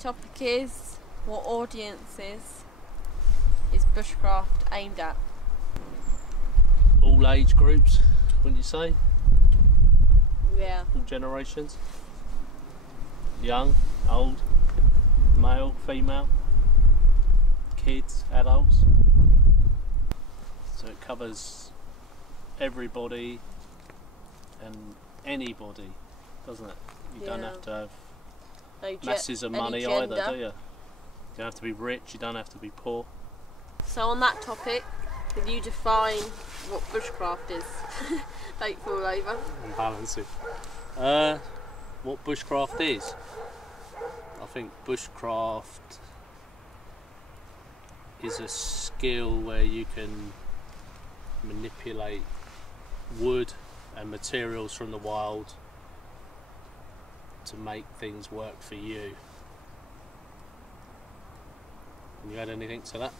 topic is, what audiences is bushcraft aimed at? All age groups, wouldn't you say? Yeah. All generations? Young, old, male, female, kids, adults. So it covers everybody and anybody, doesn't it? You don't have to have masses of money either, do you? You don't have to be rich, you don't have to be poor. So on that topic, could you define what bushcraft is? Don't fall over. And balance it. What bushcraft is? I think bushcraft is a skill where you can manipulate wood and materials from the wild to make things work for you. Can you add anything to that?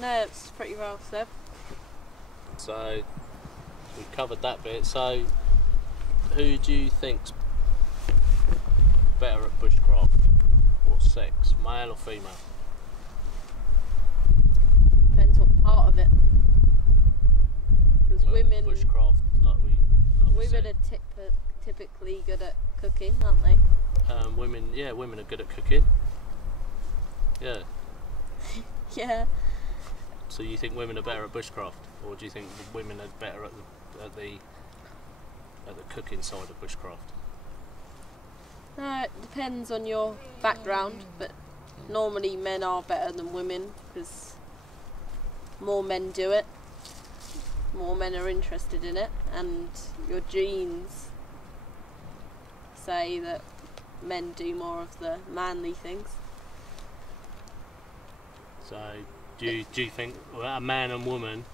No, it's pretty well said. So we've covered that bit. So who do you think's better at bushcraft? What sex, male or female? Depends what part of it. Because women, bushcraft, women are typically good at cooking, aren't they? Women are good at cooking. Yeah. Yeah. So you think women are better at bushcraft, or do you think women are better at the cooking side of bushcraft? No, it depends on your background, but normally men are better than women because more men do it, more men are interested in it, and your genes say that men do more of the manly things. So do you think a man and woman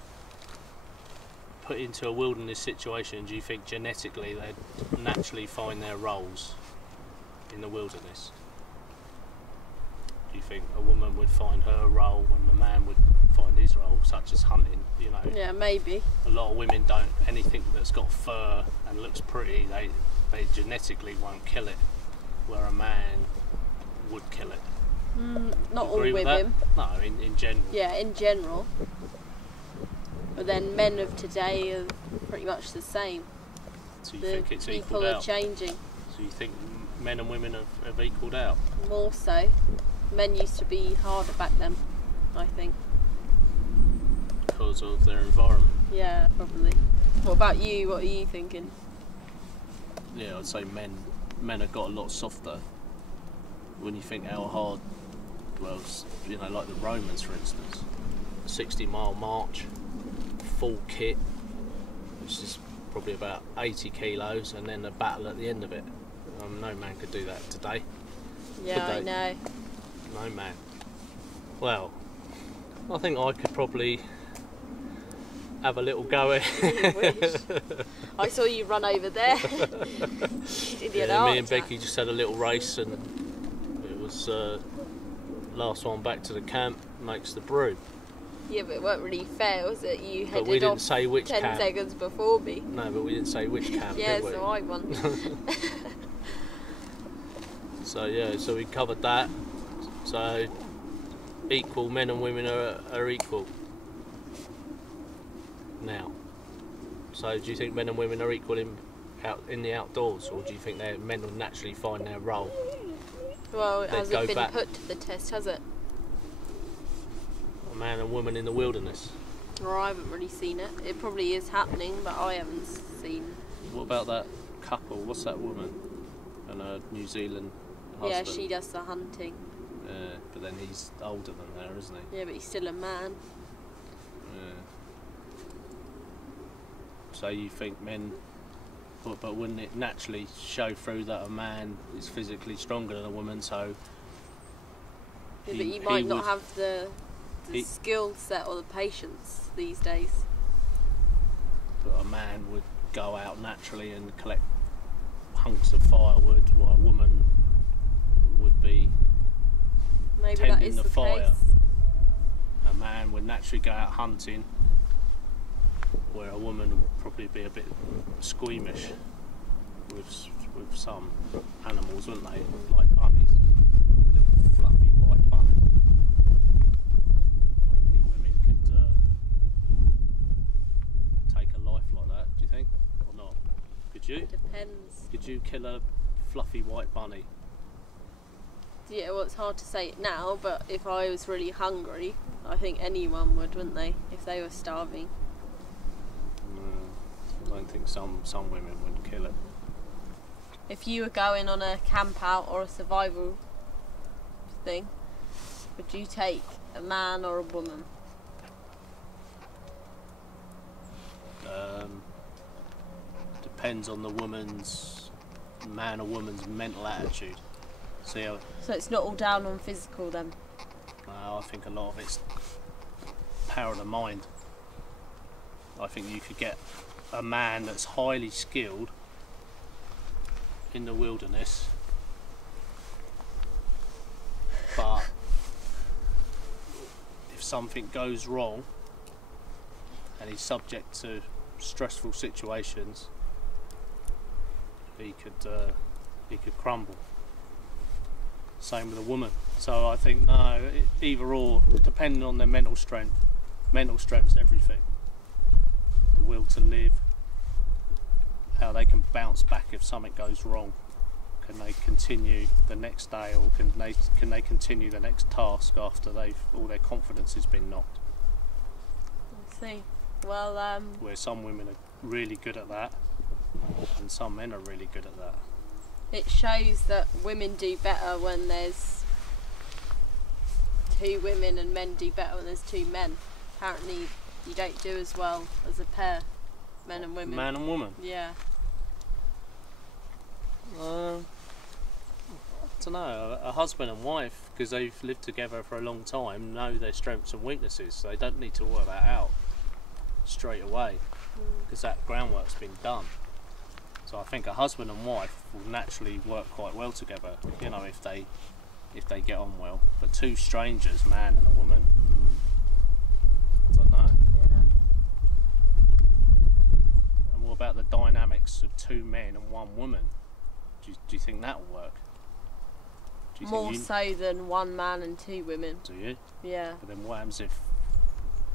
put into a wilderness situation, do you think genetically they'd naturally find their roles in the wilderness? Do you think a woman would find her role and the man would find his role, such as hunting, you know? Yeah, maybe. A lot of women don't, anything that's got fur and looks pretty, they genetically won't kill it, where a man would kill it. Not all women. No, in general. Yeah, in general. But then men of today are pretty much the same. So you think it's equalled people are out? changing. So you think men and women have equalled out? More so. Men used to be harder back then, I think. Because of their environment? Yeah, probably. What about you? What are you thinking? Yeah, I'd say men have got a lot softer. When you think how hard, well, you know, like the Romans, for instance, 60-mile march, full kit, which is probably about 80 kilos, and then a battle at the end of it. No man could do that today. Yeah, I know. No man. Well, I think I could probably have a little go at it. I saw you run over there. Yeah, me and Becky just had a little race, and it was last one back to the camp makes the brew. Yeah, but it weren't really fair, was it? You headed but we didn't off say which 10 camp. seconds before me. No, but we didn't say which camp, yeah, did we? so I won. So yeah, so we covered that. So equal, men and women are equal now. So do you think men and women are equal in the outdoors, or do you think that men will naturally find their role? Well, it hasn't been put to the test, has it? A man and woman in the wilderness? Or I haven't really seen it. It probably is happening, but I haven't seen. What about that couple? What's that woman and her New Zealand husband? Yeah, she does the hunting. But then he's older than her, isn't he? Yeah, but he's still a man. Yeah. So you think men, but wouldn't it naturally show through that a man is physically stronger than a woman? So yeah, but you might not have the skill set or the patience these days. But a man would go out naturally and collect hunks of firewood, while a woman would be tending the fire. Case. A man would naturally go out hunting, where a woman would probably be a bit squeamish with with some animals, wouldn't they? Like bunnies, little fluffy white bunny. Probably women could take a life like that. Do you think, or not? Could you? Depends. Could you kill a fluffy white bunny? Yeah, well, it's hard to say it now, but if I was really hungry, I think anyone would, wouldn't they? If they were starving. I don't think some women would kill it. If you were going on a camp out or a survival thing, would you take a man or a woman? Depends on the man or woman's mental attitude. So it's not all down on physical then? I think a lot of it's power of the mind. I think you could get a man that's highly skilled in the wilderness, but if something goes wrong and he's subject to stressful situations, he could crumble. Same with a woman. So I think no, either or, depending on their mental strength. Mental strength's everything. The will to live, how they can bounce back if something goes wrong. Can they continue the next day, or can they continue the next task after all their confidence has been knocked? I see. Well, where some women are really good at that, and some men are really good at that. It shows that women do better when there's two women, and men do better when there's two men. Apparently you don't do as well as a pair, men and women. Man and woman? Yeah. I don't know, a husband and wife, because they've lived together for a long time, know their strengths and weaknesses, so they don't need to work that out straight away, because that groundwork's been done. So I think a husband and wife will naturally work quite well together, you know, if they get on well. But two strangers, man and a woman, I don't know. Yeah. And what about the dynamics of two men and one woman? Do you think that will work? More so than one man and two women. Do you? Yeah. But then what happens if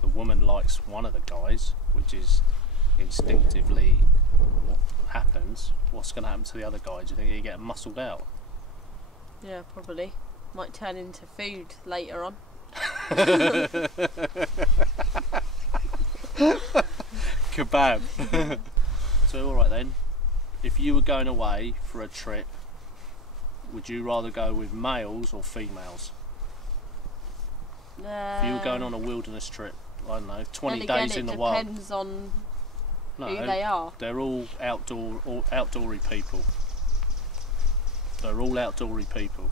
the woman likes one of the guys, which is instinctively what happens? What's going to happen to the other guy? Do you think he get muscled out? Yeah, probably. Might turn into food later on. Kebab. So alright then, if you were going away for a trip, would you rather go with males or females? If you were going on a wilderness trip, I don't know, 20 days in the wild. It depends on who they are. They're all outdoory people. They're all outdoory people.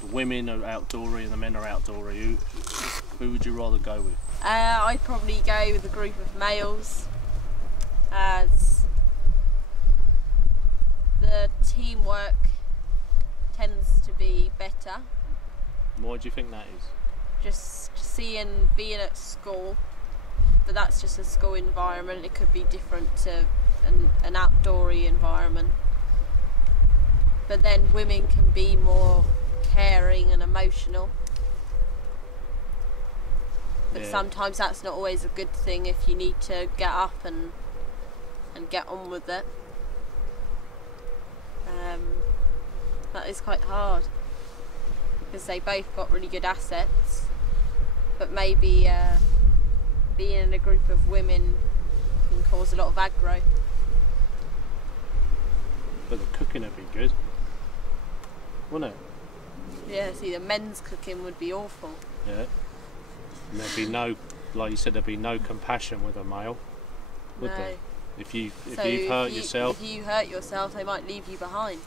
The women are outdoory and the men are outdoory. Who would you rather go with? I'd probably go with a group of males, as the teamwork tends to be better. Why do you think that is? Just being at school, but that's just a school environment. It could be different to an outdoory environment. But then women can be more caring and emotional. But sometimes that's not always a good thing if you need to get up and get on with it. That is quite hard, because they both got really good assets, but maybe being in a group of women can cause a lot of aggro. But the cooking would be good, wouldn't it? Yeah, see, the men's cooking would be awful. Yeah. And there'd be no, like you said, there'd be no compassion with a male, would No. there? If you've hurt yourself. If you hurt yourself, they might leave you behind.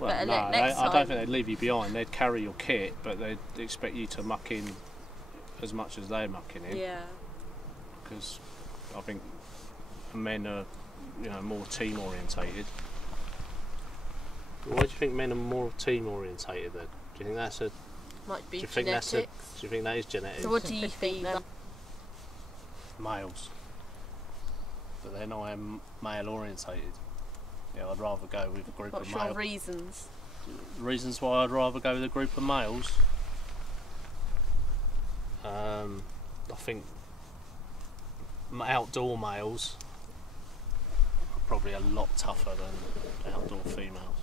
Well, no, I don't think they'd leave you behind. They'd carry your kit, but they'd expect you to muck in as much as they're mucking in. Yeah. Because I think men are, more team orientated. Why do you think men are more team orientated then? Do you think that's a? Might be genetics. genetics. Do you think that is genetics? So what do you think then? Males. But they're not male orientated. Yeah, I'd rather go with a group What's of males. your reasons? Reasons why I'd rather go with a group of males. I think outdoor males are probably a lot tougher than outdoor females.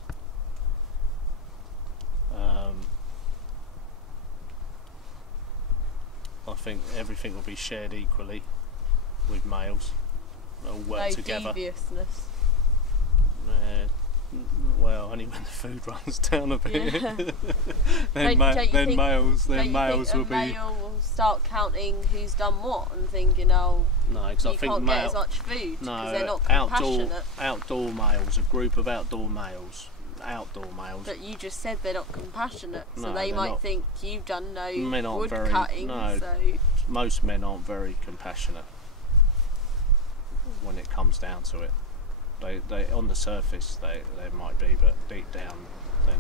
I think everything will be shared equally with males. They'll work together. Deviousness. Well, only when the food runs down a bit. Yeah. then males will be. Male will start counting who's done what and thinking, oh, No, because I you think can't get as much food because they're not compassionate. Outdoor males, a group of outdoor males. But you just said they're not compassionate, so No, they they're might not. think you've done no Men aren't wood very- cutting. no. So Most men aren't very compassionate when it comes down to it. They on the surface they might be, but deep down they're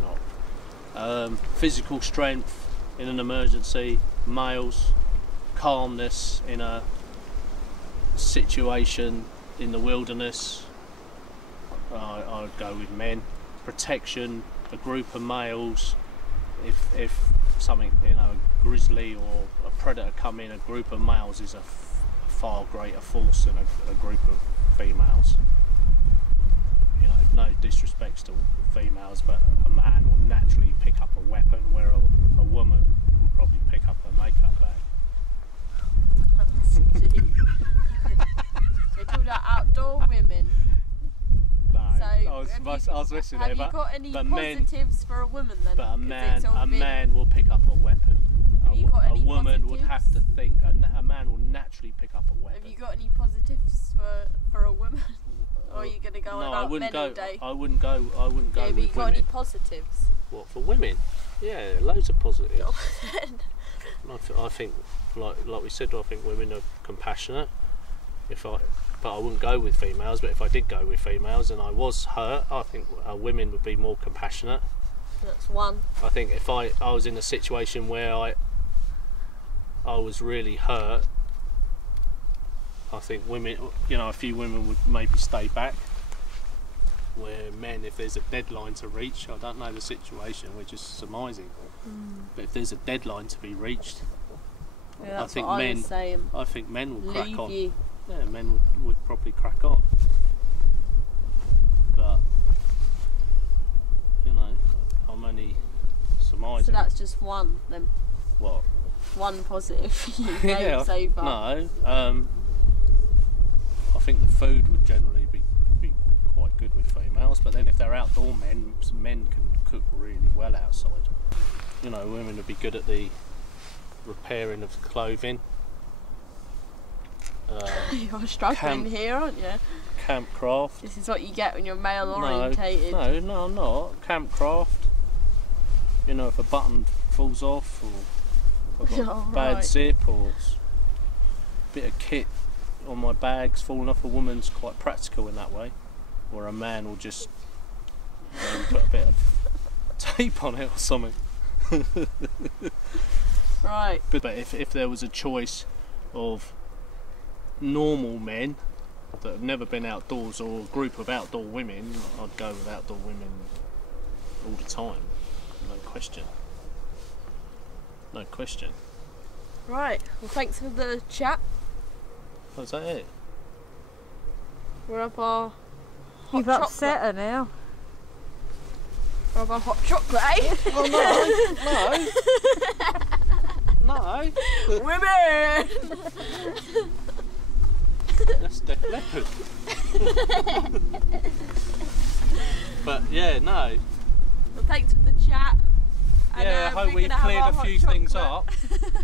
not. Physical strength in an emergency, males. Calmness in a situation in the wilderness, I would go with men. Protection, a group of males. If something, a grizzly or a predator come in, a group of males is a far greater force than a group of females. No disrespect to females, but a man will naturally pick up a weapon, where a woman will probably pick up a makeup bag. they call that outdoor women. No, So I was missing have there, you got any but positives for a woman then? But a 'Cause it's all been- man will pick up a weapon. Have you got A any woman would have to positives? think. A man will naturally pick up a weapon. Have you got any positives for a woman? Or are you going to go No, about I wouldn't men all go. day? I wouldn't go. Yeah, but you with got any women. positives? What, for women? Yeah, loads of positives. Go on. I think, like we said, I think women are compassionate. But I wouldn't go with females. But if I did go with females and I was hurt, I think women would be more compassionate. That's one. I think if I was in a situation where I was really hurt, I think women, a few women would maybe stay back. Where men, if there's a deadline to reach, I don't know the situation, we're just surmising. But if there's a deadline to be reached, Yeah, that's I think what men. I was saying. I think men will crack Leave on. you. Yeah, men would probably crack on. But I'm only surmising. So that's just one then. What? One positive you've named Yeah, so far. No. I think the food would generally be quite good with females, but then if they're outdoor men can cook really well outside. Women would be good at the repairing of clothing. You're struggling here, aren't you? Campcraft. This is what you get when you're male orientated. No, I'm not. Campcraft. If a button falls off, or I've got Oh, bad right. zip, or a bit of kit on my bags falling off. A woman's quite practical in that way, where a man will just put a bit of tape on it or something. Right. But if there was a choice of normal men that have never been outdoors or a group of outdoor women, I'd go with outdoor women all the time. No question. No question. Right. Well, thanks for the chat. Was that it? We're up our hot You've chocolate. upset her now. We're up our hot chocolate, eh? Oh no! Women! That's Def Leppard. But yeah, no. Well, thanks for the chat. And, Yeah, I hope we're we've gonna have cleared our a hot few things chocolate. up.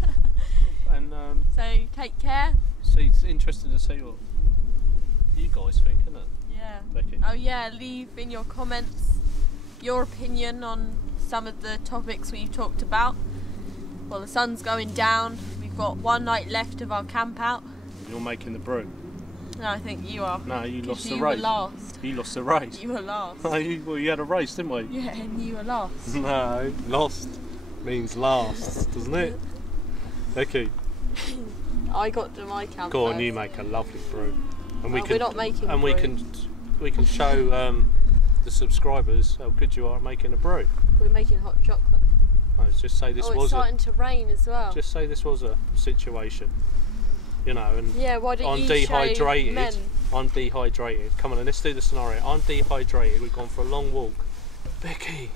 And So take care. it's interesting to see what you guys think, isn't it, Yeah. Becky? Oh yeah, leave in your comments your opinion on some of the topics we've talked about. Well, the sun's going down. We've got one night left of our camp out. You're making the brew. No, I think you are. No, you 'Cause lost the you race. were last. You lost the race. You were last. No, you had a race, didn't we? Yeah, and you were last. No, lost means last, doesn't it? Becky, I got to my camp go on, first. you make a lovely brew, and Well, we're not making and brew. we can show the subscribers how good you are at making a brew. We're making hot chocolate. No, just say this it's was starting to rain as well. Just say this was a situation, you know, and yeah, why don't I'm you dehydrated. show men? I'm dehydrated. Come on, let's do the scenario. I'm dehydrated. We've gone for a long walk. Becky,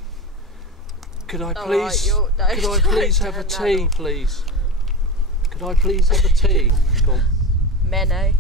could I please? Right, could I please have a tea, please? Could I please have a tea? Go on. Men, eh?